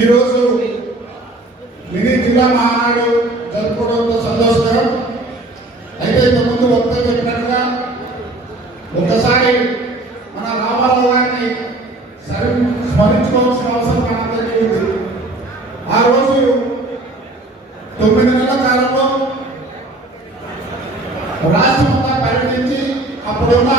ఈరోజు ఇది జిల్లా మహానాడు జరుపుకోవడంతో సంతోషకరం. అయితే ఇంతకుముందు వక్త చెప్పినట్టుగా ఒకసారి మన రామారావు గారిని సరి స్మరించుకోవాల్సిన అవసరం మనందరికీ ఉంది. ఆ రోజు తొమ్మిది నెలల కాలంలో రాష్ట్రమంతా పరిగణించి అప్పుడున్న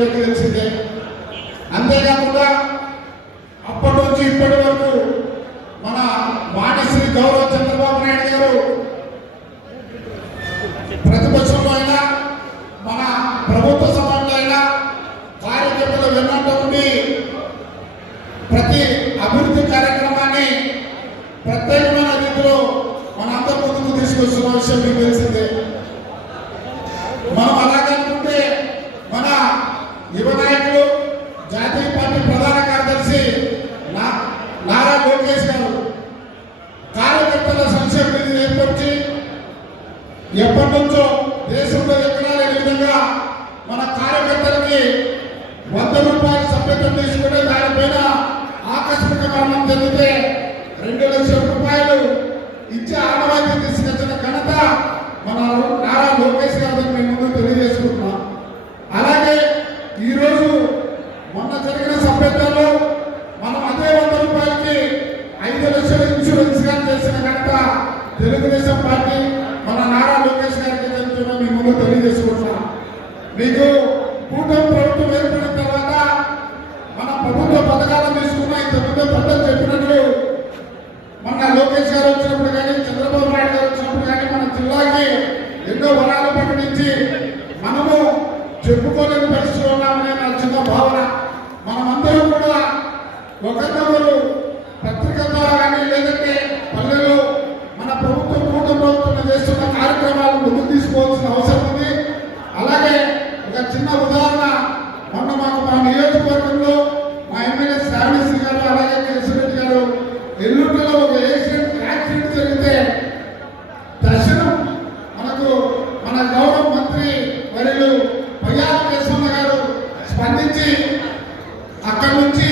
అందరికీ తెలిసిందే అంతేకాకుండా అప్పటి నుంచి ఇప్పటి వరకు మన మాటశ్రీ గౌరవ చంద్రబాబు నాయుడు గారు ప్రతిపక్షంలో అయినా మన ప్రభుత్వ సభలో అయినా కార్యకర్తలు వెన్నంట ఉండి ప్రతి అభివృద్ధి కార్యక్రమాన్ని ప్రత్యేకమైన రీతిలో మన అందరి ముందుకు తీసుకొస్తున్న విషయం మీకు తెలిసిందే మనం అలాగనుకుంటే మన యువ నాయకులు జాతీయ పార్టీ ప్రధాన కార్యదర్శి నారా లోకేష్ గారు కార్యకర్తల సంక్షేమ నిధి ఏర్పరిచి ఎప్పటి నుంచో దేశంలో ఎక్కడా లేని విధంగా మన కార్యకర్తలకి వంద రూపాయల సభ్యత్వం తీసుకునే దానిపైన ఆకస్మిక మరణం చెందితే రెండు లక్షల రూపాయలు ఇచ్చే ఆనవాయితీ తీసుకొచ్చిన ఘనత మన నారా లోకేష్ గారిని మేము ముందు తెలియజేసుకుంటున్నాం అలాగే ఈరోజు మొన్న జరిగిన సభ్యత్వంలో మనం అదే వంద రూపాయలకి ఐదు లక్షల ఇన్సూరెన్స్గా చేసిన ఘనత తెలుగుదేశం పార్టీ మన నారా లోకేష్ గారికి చెందుతున్న మీ ముందు తెలియజేసుకుంటున్నాం. మీకు కూటమి ప్రభుత్వం ఏర్పడిన తర్వాత మన ప్రభుత్వ పథకాలను తీసుకున్న ఇంతకుముందు పెద్దలు చెప్పినట్లు మన లోకేష్ గారు వచ్చినప్పుడు కానీ చంద్రబాబు నాయుడు గారు వచ్చినప్పుడు కానీ మన జిల్లాకి ఎన్నో వరాలు ప్రకటించి మనము చెప్పుకోలేని పరిస్థితిలో ఉన్నామనే నా చిన్న భావన. మనమందరం కూడా ఒకరినొకరు పత్రిక ద్వారా కానీ లేదంటే పల్లెలు మన ప్రభుత్వం కూటమి ప్రభుత్వం చేస్తున్న కార్యక్రమాలు ముందుకు తీసుకోవాల్సిన అవసరం ఉంది. అలాగే ఒక చిన్న ఉదాహరణ మొన్న మాకు మా నియోజకవర్గంలో మా ఎమ్మెల్యే శ్రావణి గారు అలాగే కేశవరెడ్డి గారు ఎల్లుండిలో ఒక యాక్సిడెంట్ యాక్సిడెంట్ జరిగితే దర్శనం మనకు మన గౌరవ మంత్రి వర్యులు పయ్యాల కేశవన్న గారు స్పందించి అక్కడి నుంచి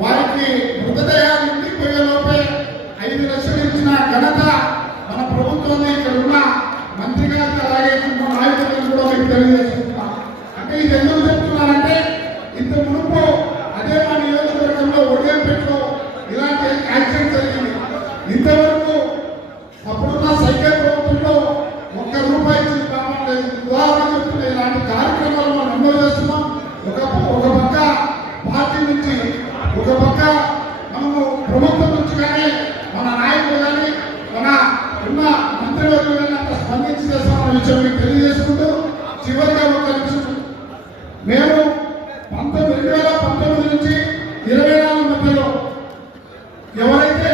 వారికి మృతదేహాలు ఇంటికి పోయే లోపే ఐదు లక్షలు ఇచ్చిన ఘనత మన ప్రభుత్వాన్ని ఇక్కడ ఉన్న మంత్రి గారికి అలాగే మన నాయకులను కూడా మీకు తెలియజేస్తున్నాం అంటే ఇది ఎందుకు చెప్తున్నారంటే ఇంత మునుపు అదే మా నియోజకవర్గంలో ఒడియంపేటలో ఇలాంటి యాక్సిడెంట్ జరిగింది ఇంతవరకు అప్పుడున్న సైకిల్ ప్రభుత్వంలో ఒక్క రూపాయి ఇచ్చిన పాపం లేదు ఉదాహరణ చెప్తున్న ఇలాంటి కార్యక్రమాలు మనం ఎన్నో చేస్తున్నాం ఒక ఒక పక్క పార్టీ నుంచి ఒక పక్క మనము ప్రభుత్వం నుంచి కానీ మన నాయకులు కానీ మన ఉన్న మంత్రివర్గం కానీ అంత స్పందించి చేస్తామన్న విషయం మీకు తెలియజేసుకుంటూ చివరిగా ఒక నిమిషం మేము పంతొమ్మిది రెండు వేల పంతొమ్మిది నుంచి ఇరవై నాలుగు మధ్యలో ఎవరైతే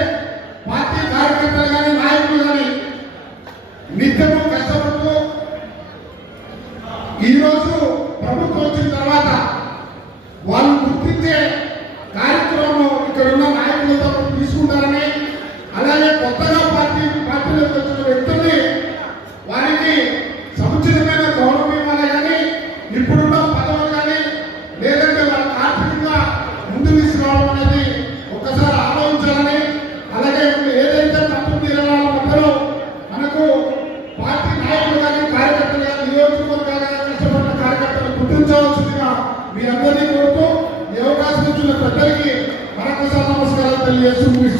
పార్టీ కార్యకర్తలు కానీ నాయకులు కానీ నిత్యము కష్టపడుతూ ఈరోజు ప్రభుత్వం వచ్చిన తర్వాత వాళ్ళు గుర్తించే గుర్తించవలసిందిగా మీ అందరినీ కోరుతూ ఈ అవకాశం ఇచ్చిన పెద్దలకి మరొకసారి నమస్కారాలు తెలియజేస్తూ